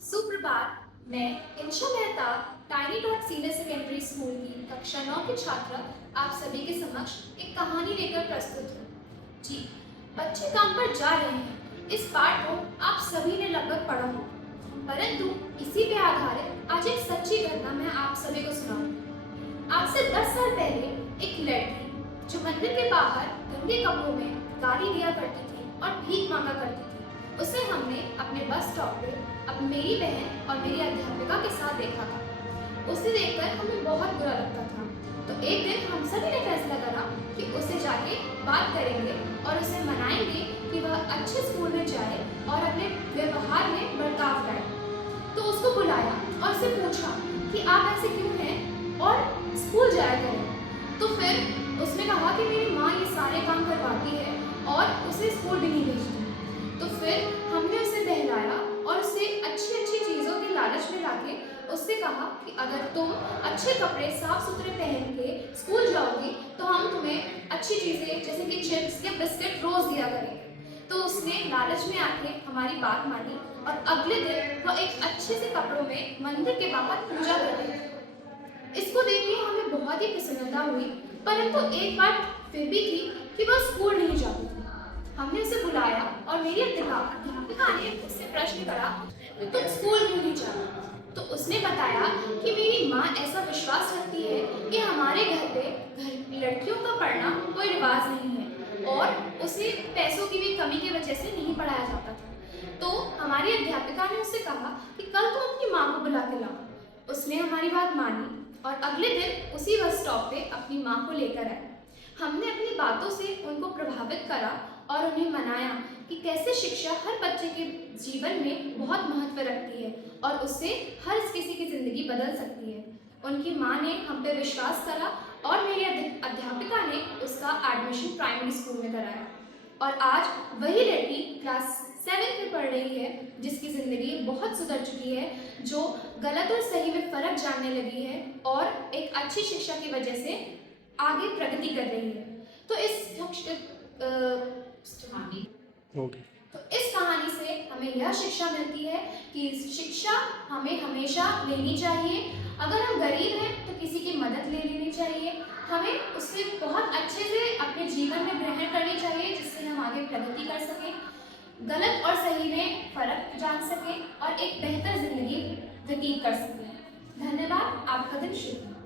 सुप्रभात। मैं Insha Mehta tiny dot senior secondary school की कक्षा 9 की छात्रा आप सभी के समक्ष एक कहानी लेकर प्रस्तुत हूँ। जी, बच्चे काम पर जा रहे हैं। इस पाठ को आप सभी ने लगभग पढ़ा हो, परंतु इसी पे आधारित आज एक सच्ची घटना मैं आप सभी को सुनाऊंगी। आज से 10 साल पहले एक लड़की जो मंदिर के बाहर गंदे कपड़ों में गाली दिया करती थी और भीख मांगा करती थी, उसे हमने अपने बस स्टॉप पे अब मेरी बहन और मेरी अध्यापिका के साथ देखा था। उसे देखकर हमें बहुत बुरा लगता था। तो एक दिन हम सभी ने फैसला करा कि उसे जाके बात करेंगे और उसे मनाएंगे कि वह अच्छे स्कूल में जाए और अपने व्यवहार में बदलाव लाए। तो उसको बुलाया और उससे पूछा कि आप ऐसे क्यों हैं और स्कूल जाया करें। तो फिर उसने कहा कि मेरी माँ ये सारे काम करवाती है और उसे स्कूल भी नहीं भेजती। तो फिर हमने उसे बहलाया और उसे अच्छी अच्छी चीज़ों के लालच में लाके उससे कहा कि अगर तुम अच्छे कपड़े साफ सुथरे पहन के स्कूल जाओगी तो हम तुम्हें अच्छी चीज़ें जैसे कि चिप्स या बिस्किट रोज दिया करेंगे। तो उसने लालच में आके हमारी बात मानी और अगले दिन वह एक अच्छे से कपड़ों में मंदिर के बाहर पूजा करती थी। इसको देख के हमें बहुत ही प्रसन्नता हुई, परंतु एक बात फिर भी थी कि वह स्कूल नहीं जाती थी। हमने उसे बुलाया और मेरी अध्यापिका ने उससे प्रश्न करा, तुम स्कूल क्यों नहीं जाती? तो उसने बताया कि मेरी माँ ऐसा विश्वास रखती है कि हमारे घर पे घर लड़कियों का पढ़ना कोई रिवाज नहीं है और उसे पैसों की भी कमी की वजह से नहीं पढ़ाया जाता था। तो हमारी अध्यापिका ने उससे कहा कि कल तुम अपनी माँ को बुला के लाओ। उसने हमारी बात मानी और अगले दिन उसी बस स्टॉप पे अपनी माँ को लेकर आए। हमने अपनी बातों से उनको प्रभावित करा और उन्हें मनाया कि कैसे शिक्षा हर बच्चे के जीवन में बहुत महत्व रखती है और उससे हर किसी की जिंदगी बदल सकती है। उनकी माँ ने हम पे विश्वास करा और मेरी अध्यापिका ने उसका एडमिशन प्राइमरी स्कूल में कराया और आज वही लड़की क्लास 7 में पढ़ रही है, जिसकी ज़िंदगी बहुत सुधर चुकी है, जो गलत और सही में फ़र्क जानने लगी है और एक अच्छी शिक्षा की वजह से आगे प्रगति कर रही है। तो ओके। इस कहानी से हमें यह शिक्षा मिलती है कि शिक्षा हमें हमेशा लेनी चाहिए। अगर हम गरीब हैं तो किसी की मदद ले लेनी चाहिए। हमें उससे बहुत अच्छे से अपने जीवन में ग्रहण करनी चाहिए, जिससे हम आगे प्रगति कर सकें, गलत और सही में फ़र्क जान सकें और एक बेहतर ज़िंदगी व्यतीत कर सकें। धन्यवाद। आपका दिन शुभ हो।